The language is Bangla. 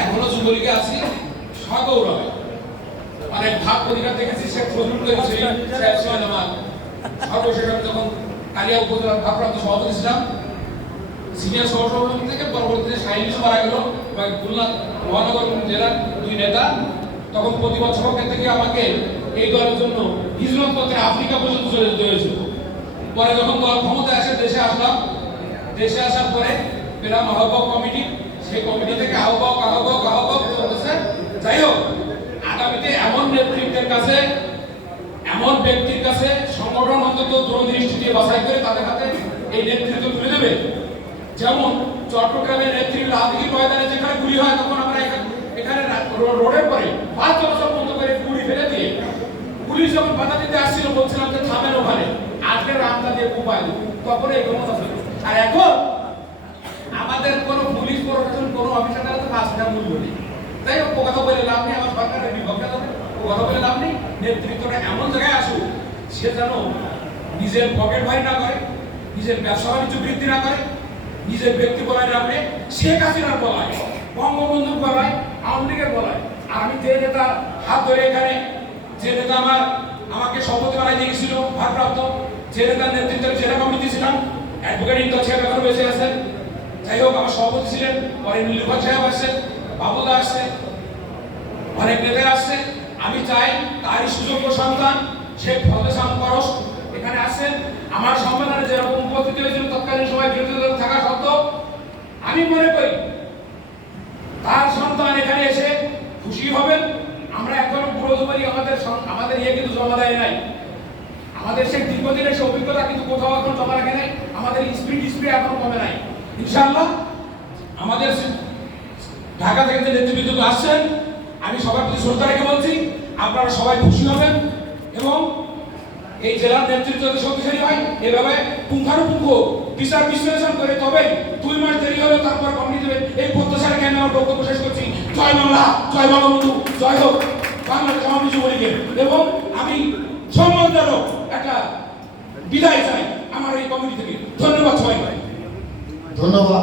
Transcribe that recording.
এখনো যুবলীগে আছি সগৌরবে। মানে ভাব পরিবার দেখেছি শেখ ফজলুল করিম আমার সর্বশেষ যখন কালিয়া উপজেলার ভারপ্রাপ্ত সভাপতি ছিলাম, সিনিয়র সহসভাপতি থেকে পরবর্তীতে শাহিন মারা গেল খুলনা মহানগর জেলার দুই নেতা। তখন প্রতি বছর থেকে আমাকে এই দলের জন্য হিজরত পথে আফ্রিকা পর্যন্ত চলে যেতে হয়েছিল। পরে যখন দল ক্ষমতায় আসে দেশে আসলাম, দেশে আসার পরে পেলাম আহ্বায়ক কমিটি। সেই কমিটি থেকে আহ্বায়ক চলতেছে। যাই হোক, আগামীতে এমন নেতৃত্বের কাছে, এমন ব্যক্তির কাছে সংগঠন অন্তত দূরদৃষ্টি দিয়ে বাছাই করে তাদের হাতে এই নেতৃত্ব তুলে দেবে। যেমন চট্টগ্রামের নেতৃত্ব লাদিঘি ময়দানে যেখানে গুলি হয়, তখন আমরা এখানে রোডের পরে 5 বছর বন্ধ করে গুলি ফেলে দিয়ে পুলিশ যখন বাধা দিতে আসছিল বলছিলাম যে থামেন ওখানে, আজকে রামদা দিয়ে কুপায় তখন এই ক্ষমতা ছিল। আর এখন আমাদের কোন পুলিশ প্রশাসন কোন অফিসারের তো কাজ করার মূল্য নেই। তাই ও কথা বলে লাভ নেই, আমার সরকারের বিপক্ষে যাবে, ও কথা বলে লাভ নেই। নেতৃত্বটা এমন জায়গায় আসুক সে যেন নিজের পকেট ভারী না করে, নিজের ব্যবসা বাণিজ্য বৃদ্ধি না করে, নিজের ব্যক্তি বলায় না করে শেখ হাসিনার বলায়, বঙ্গবন্ধুর বলায়, আওয়ামী লীগের বলায়। আর আমি যে নেতা হাত ধরে এখানে, যে নেতা আমাকে শপথ বানাই দিয়েছিল ভারপ্রাপ্ত, যে নেতার নেতৃত্বে জেলা কমিটি ছিলাম, অ্যাডভোকেট ইন্দ্র সাহেব এখনো বেঁচে আছেন। যাই হোক, আমার সভাপতি ছিলেন, পরে নীলুফার সাহেব আসছেন, বাবুদা আসছে, অনেক নেতা আসছে। আমি চাই তারই সুযোগ্য সন্তান শেখ ফজল পরশ এখানে আসছেন। আমার সম্মেলনে যেরকম উপস্থিত হয়েছিল তৎকালীন সময় বিরোধী দল থাকা সত্ত্বেও আমি মনে করি তার সন্তান এখানে এসে খুশি হবেন। আমরা এখনো বুড়ো যুবলী, আমাদের ইয়ে কিন্তু জমা দেয় নাই, আমাদের সেই দীর্ঘদিনের সেই অভিজ্ঞতা কিন্তু কোথাও এখন জমা রাখে নাই, আমাদের স্পিড এখনো কমে নাই। ইনশাআল্লাহ আমাদের ঢাকা থেকে যে নেতৃবৃন্দ আসছেন, আমি সবার প্রতি শ্রদ্ধা রেখে বলছি আপনারা সবাই খুশি হবেন এবং এই জেলার নেতৃত্ব যদি শক্তিশালী হয় এভাবে পুঙ্খানুপুঙ্খ বিচার বিশ্লেষণ করে তবে 2 মাস দেরি হলেও তারপর কমিটি দেবেন। এই প্রত্যাশা রেখে আমি আমার বক্তব্য শেষ করছি। জয় বাংলা, জয় বঙ্গবন্ধু, জয় হোক বাংলাদেশ আওয়ামী যুবলীগের। এবং আমি সম্মানজনক একটা বিদায় চাই আমার এই কমিটি থেকে। ধন্যবাদ সবাইকে। ধন্যবাদ।